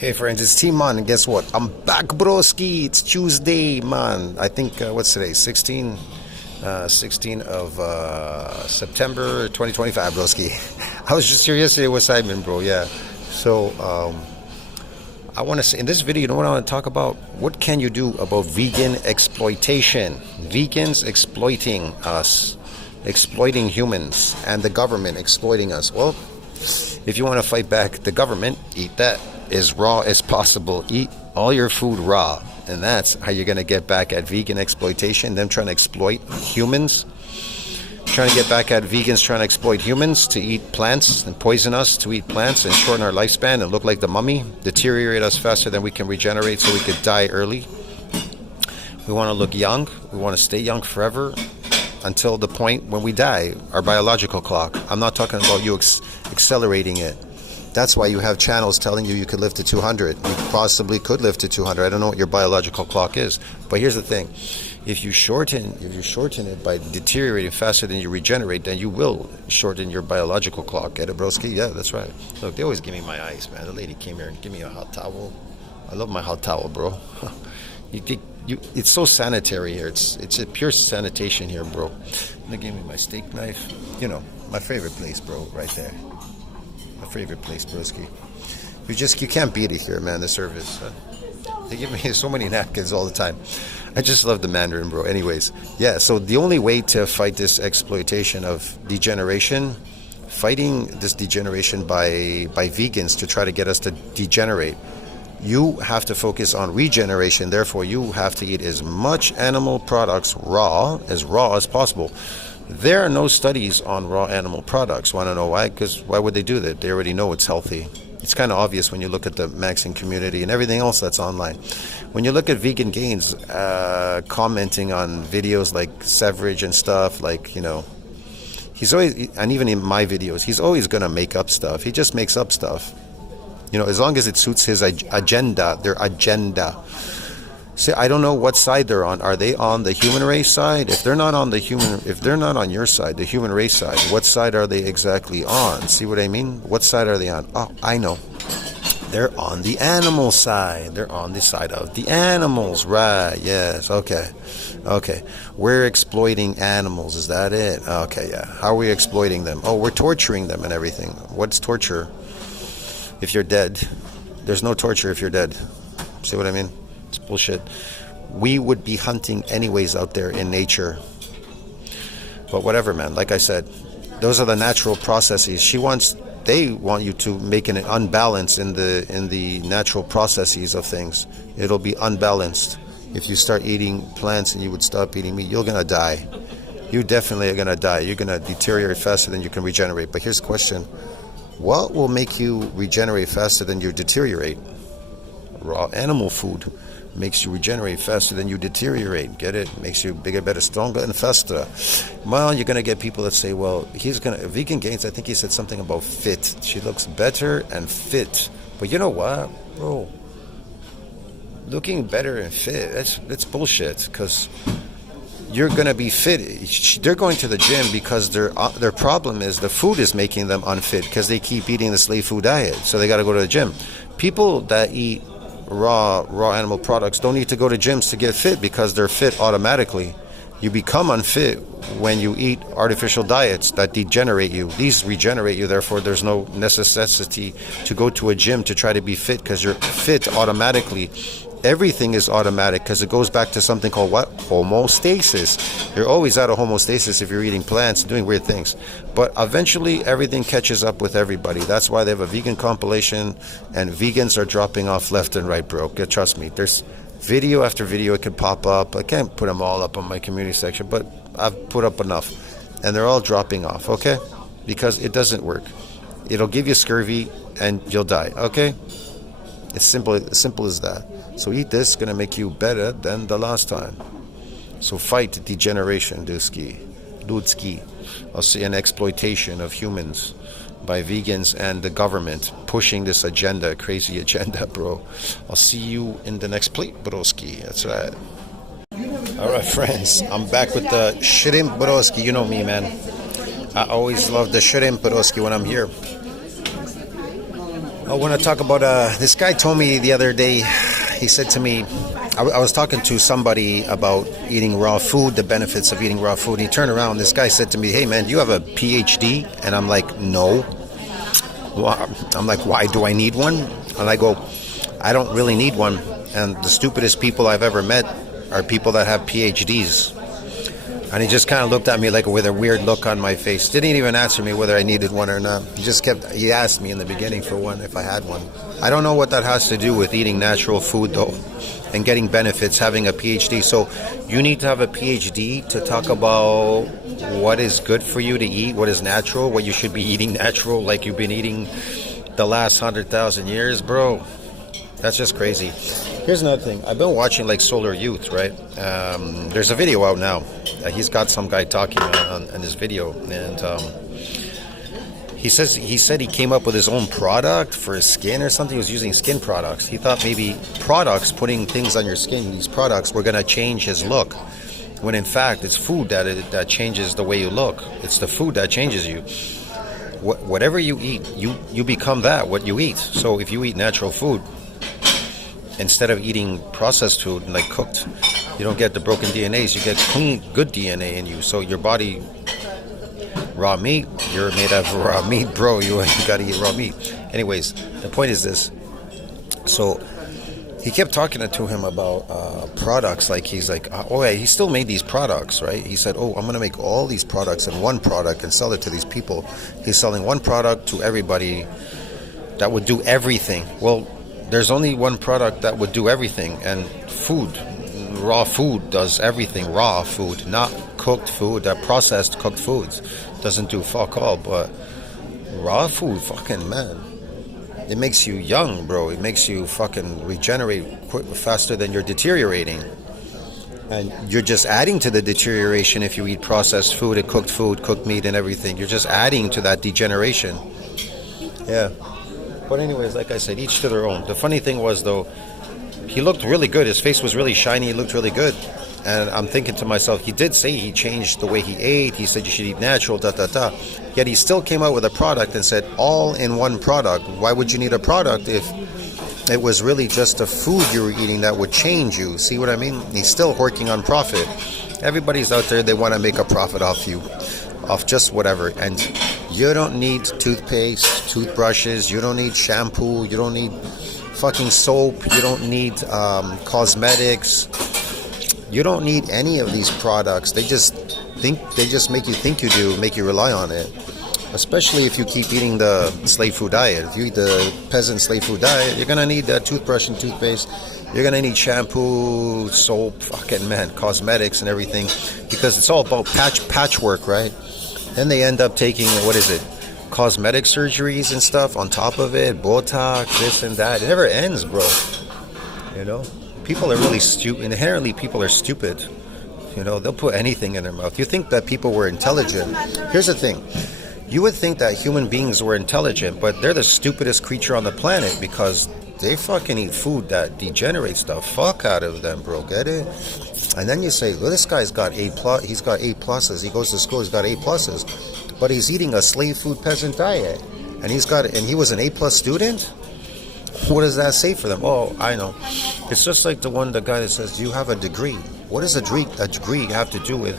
Hey friends, it's T-Man, and guess what? I'm back, broski. It's Tuesday, man. I think, what's today? 16 of September 2025, broski. I was just here yesterday with Simon, bro, yeah. So, I want to say, in this video, you know what I want to talk about? What can you do about vegan exploitation? Vegans exploiting us, exploiting humans, and the government exploiting us. Well, if you want to fight back the government, eat that as raw as possible. Eat all your food raw, and that's how you're going to get back at vegan exploitation. Them trying to exploit humans, trying to get back at vegans trying to exploit humans to eat plants and poison us to eat plants and shorten our lifespan and look like the mummy, deteriorate us faster than we can regenerate so we could die early. We want to look young. We want to stay young forever until the point when we die, our biological clock. I'm not talking about you accelerating it. That's why you have channels telling you could live to 200. You possibly could live to 200. I don't know what your biological clock is. But here's the thing. If you shorten it by deteriorating faster than you regenerate, then you will shorten your biological clock. Get it, broski? Yeah, that's right. Look, they always give me my ice, man. The lady came here and gave me a hot towel. I love my hot towel, bro. It's so sanitary here. It's a pure sanitation here, bro. They gave me my steak knife. You know, my favorite place, bro, right there. My favorite place, broski. You can't beat it here, man, the service. They give me so many napkins all the time. I just love the Mandarin, bro. Anyways, yeah, so the only way to fight this exploitation of degeneration, fighting this degeneration by vegans to try to get us to degenerate, you have to focus on regeneration. Therefore, you have to eat as much animal products raw as possible. There are no studies on raw animal products. Want to know why? Because why would they do that? They already know it's healthy. It's kind of obvious when you look at the Maxing community and everything else that's online. When you look at Vegan Gains commenting on videos like Severage and stuff, like, you know, he's always, and even in my videos, he's always going to make up stuff. He just makes up stuff. You know, as long as it suits his agenda, their agenda. See, I don't know what side they're on. Are they on the human race side? If they're not on your side, the human race side, what side are they exactly on? See what I mean? What side are they on? Oh, I know. They're on the animal side. They're on the side of the animals. Right, yes, okay. We're exploiting animals, is that it? Okay, yeah. How are we exploiting them? Oh, we're torturing them and everything. What's torture? If you're dead. There's no torture if you're dead. See what I mean? It's bullshit. We would be hunting anyways out there in nature. But whatever, man. Like I said, those are the natural processes. They want you to make an unbalance in the natural processes of things. It'll be unbalanced. If you start eating plants and you would stop eating meat, you're gonna die. You definitely are gonna die. You're gonna deteriorate faster than you can regenerate. But here's the question. What will make you regenerate faster than you deteriorate? Raw animal food makes you regenerate faster than you deteriorate. Get it? Makes you bigger, better, stronger, and faster. Well, you're going to get people that say, well, Vegan Gains, I think he said something about fit. She looks better and fit. But you know what, bro? Looking better and fit, that's bullshit, because you're going to be fit. They're going to the gym because their problem is the food is making them unfit because they keep eating the slave food diet. So they got to go to the gym. People that eat raw animal products don't need to go to gyms to get fit because they're fit automatically. You become unfit when you eat artificial diets that degenerate you. These regenerate you, therefore there's no necessity to go to a gym to try to be fit because you're fit automatically. Everything is automatic because it goes back to something called what? Homeostasis. You're always out of homeostasis if you're eating plants and doing weird things. But eventually everything catches up with everybody. That's why they have a vegan compilation and vegans are dropping off left and right, bro. Trust me. There's video after video it could pop up. I can't put them all up on my community section, but I've put up enough. And they're all dropping off, okay? Because it doesn't work. It'll give you scurvy and you'll die, okay? It's simple as that. So eat this, gonna make you better than the last time. So fight degeneration, Ludzki. I'll see an exploitation of humans by vegans and the government pushing this agenda, crazy agenda, bro. I'll see you in the next plate, broski. That's right. All right, friends. I'm back with the shrimp broski. You know me, man. I always love the shrimp broski when I'm here. I want to talk about this guy told me the other day. He said to me, I was talking to somebody about eating raw food, the benefits of eating raw food. And he turned around. This guy said to me, "Hey man, do you have a PhD?" And I'm like, "No." I'm like, "Why do I need one?" And I go, "I don't really need one." And the stupidest people I've ever met are people that have PhDs. And he just kind of looked at me like with a weird look on my face. Didn't even answer me whether I needed one or not. He asked me in the beginning for one, if I had one. I don't know what that has to do with eating natural food though and getting benefits, having a PhD. So you need to have a PhD to talk about what is good for you to eat, what is natural, what you should be eating natural like you've been eating the last 100,000 years, bro. That's just crazy. Here's another thing. I've been watching like Solar Youth, right? There's a video out now. He's got some guy talking on his video, and he said he came up with his own product for his skin or something. He was using skin products. He thought maybe putting things on your skin, these products were gonna change his look. When in fact, it's food that changes the way you look. It's the food that changes you. Whatever you eat, you become that. What you eat. So if you eat natural food, instead of eating processed food like cooked, you don't get the broken DNAs. You get clean, good DNA in you. So your body, raw meat, you're made of raw meat, bro. You gotta eat raw meat. Anyways, the point is this. So he kept talking to him about products. Like he's like, oh yeah, he still made these products, right? He said, oh, I'm gonna make all these products in one product and sell it to these people. He's selling one product to everybody that would do everything. Well, there's only one product that would do everything, and food, raw food does everything. Raw food, not cooked food. That processed cooked foods doesn't do fuck all. But raw food, fucking man, it makes you young, bro. It makes you fucking regenerate faster than you're deteriorating. And you're just adding to the deterioration if you eat processed food, cooked meat and everything. You're just adding to that degeneration. Yeah. But anyways, like I said, each to their own. The funny thing was, though, he looked really good. His face was really shiny. He looked really good. And I'm thinking to myself, he did say he changed the way he ate. He said you should eat natural, Yet he still came out with a product and said, all in one product. Why would you need a product if it was really just a food you were eating that would change you? See what I mean? He's still working on profit. Everybody's out there, they want to make a profit off you, off just whatever. And you don't need toothpaste, toothbrushes, you don't need shampoo, you don't need fucking soap, you don't need cosmetics, you don't need any of these products. They just make you think you do, make you rely on it. Especially if you keep eating the slave food diet. If you eat the peasant slave food diet, you're gonna need toothbrush and toothpaste. You're gonna need shampoo, soap, fucking man, cosmetics and everything, because it's all about patchwork, right? Then they end up taking, cosmetic surgeries and stuff on top of it, Botox, this and that. It never ends, bro. You know? People are really stupid. Inherently, people are stupid. You know, they'll put anything in their mouth. You think that people were intelligent. Here's the thing. You would think that human beings were intelligent, but they're the stupidest creature on the planet because they fucking eat food that degenerates the fuck out of them, bro. Get it? And then you say, well, this guy's got A+, he's got A pluses. He goes to school, he's got A pluses, but he's eating a slave food peasant diet, and he was an A+ student. What does that say for them? Oh, I know. It's just like the guy that says, do you have a degree? What does a degree have to do with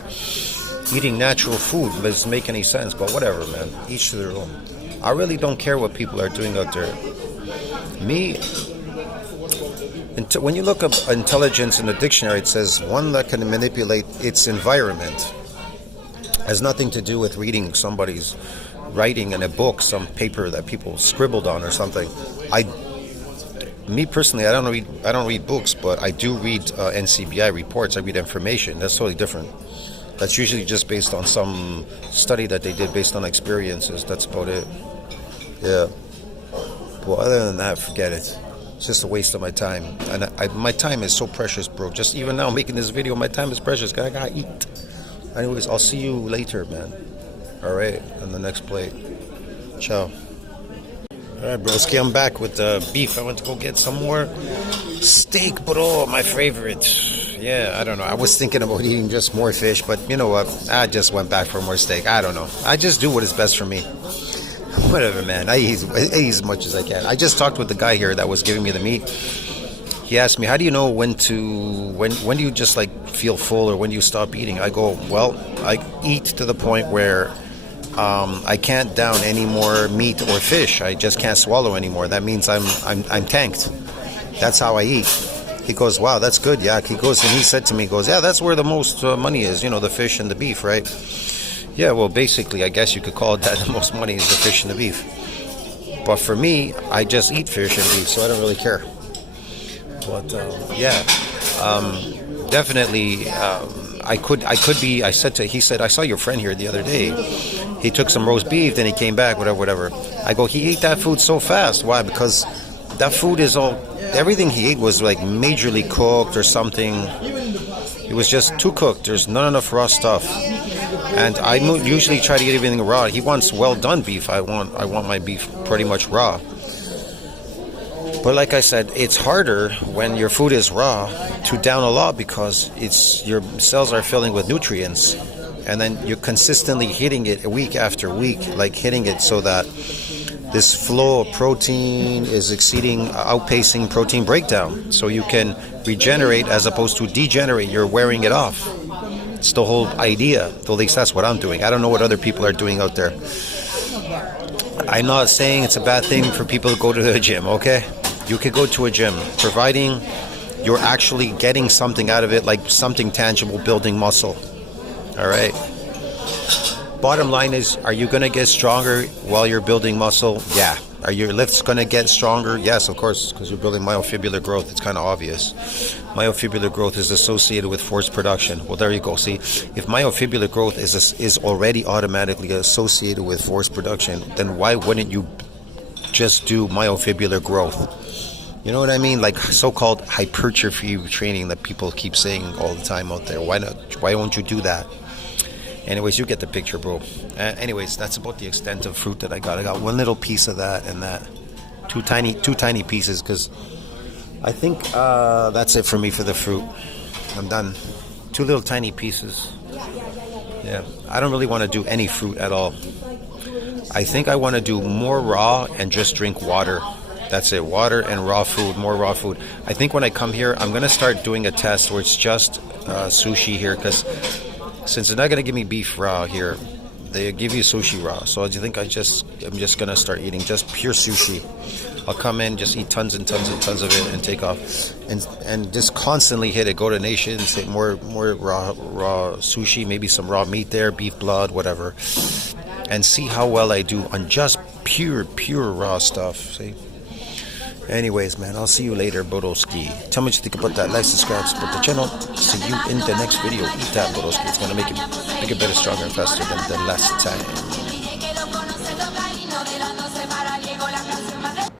eating natural food? It doesn't make any sense, but whatever, man. Each to their own. I really don't care what people are doing out there. When you look up intelligence in the dictionary, it says one that can manipulate its environment. It has nothing to do with reading somebody's writing in a book, some paper that people scribbled on or something. Me personally, I don't read books, but I do read NCBI reports. I read information. That's totally different. That's usually just based on some study that they did based on experiences. That's about it. Yeah. Well, other than that, forget it. It's just a waste of my time. And my time is so precious, bro. Just even now making this video, my time is precious. I gotta eat. Anyways, I'll see you later, man. All right, on the next plate. Ciao. All right, broski, I'm back with the beef. I went to go get some more steak, bro, my favorite. Yeah, I don't know. I was thinking about eating just more fish, but you know what? I just went back for more steak. I don't know. I just do what is best for me. Whatever, man. I eat as much as I can. I just talked with the guy here that was giving me the meat. He asked me, "How do you know when do you just like feel full or when do you stop eating?" I go, "Well, I eat to the point where I can't down any more meat or fish. I just can't swallow anymore. That means I'm tanked. That's how I eat." He goes, "Wow, that's good, yeah." He goes and he said to me, he goes, "Yeah, that's where the most money is. The fish and the beef, right?" Yeah, well, basically, I guess you could call it that. The most money is the fish and the beef. But for me, I just eat fish and beef, so I don't really care. But definitely, I could be. He said, "I saw your friend here the other day. He took some roast beef, then he came back, whatever." I go, "He ate that food so fast. Why? Because that food is everything he ate was like majorly cooked or something. It was just too cooked. There's not enough raw stuff." And I usually try to get everything raw. He wants well done beef. I want my beef pretty much raw. But like I said, it's harder when your food is raw to down a lot because your cells are filling with nutrients, and then you're consistently hitting it week after week, like hitting it so that this flow of protein is outpacing protein breakdown, so you can regenerate as opposed to degenerate. You're wearing it off. It's the whole idea. At least that's what I'm doing. I don't know what other people are doing out there. I'm not saying it's a bad thing for people to go to the gym, okay? You could go to a gym, providing you're actually getting something out of it, like something tangible, building muscle. All right? Bottom line is, are you going to get stronger while you're building muscle? Yeah. Are your lifts going to get stronger? Yes, of course, because you're building myofibrillar growth. It's kind of obvious. Myofibrillar growth is associated with force production. Well, there you go. See, if myofibrillar growth is already automatically associated with force production, then why wouldn't you just do myofibrillar growth? You know what I mean? Like so-called hypertrophy training that people keep saying all the time out there. Why not? Why won't you do that? Anyways, you get the picture, bro. Anyways, that's about the extent of fruit that I got. I got one little piece of that and that. Two tiny pieces, because I think that's it for me for the fruit. I'm done. 2 little tiny pieces. Yeah, I don't really want to do any fruit at all. I think I want to do more raw and just drink water. That's it, water and raw food, more raw food. I think when I come here, I'm going to start doing a test where it's just sushi here, because since they're not going to give me beef raw here, they give you sushi raw. So I think I'm just going to start eating just pure sushi. I'll come in, just eat tons and tons and tons of it and take off. And just constantly hit it. Go to Nations, hit more raw sushi, maybe some raw meat there, beef blood, whatever. And see how well I do on just pure raw stuff, see? Anyways, man, I'll see you later, Boroski. Tell me what you think about that. Like, subscribe, support the channel. See you in the next video. Eat that, Boroski. It's going to make it better, stronger, and faster than the last time.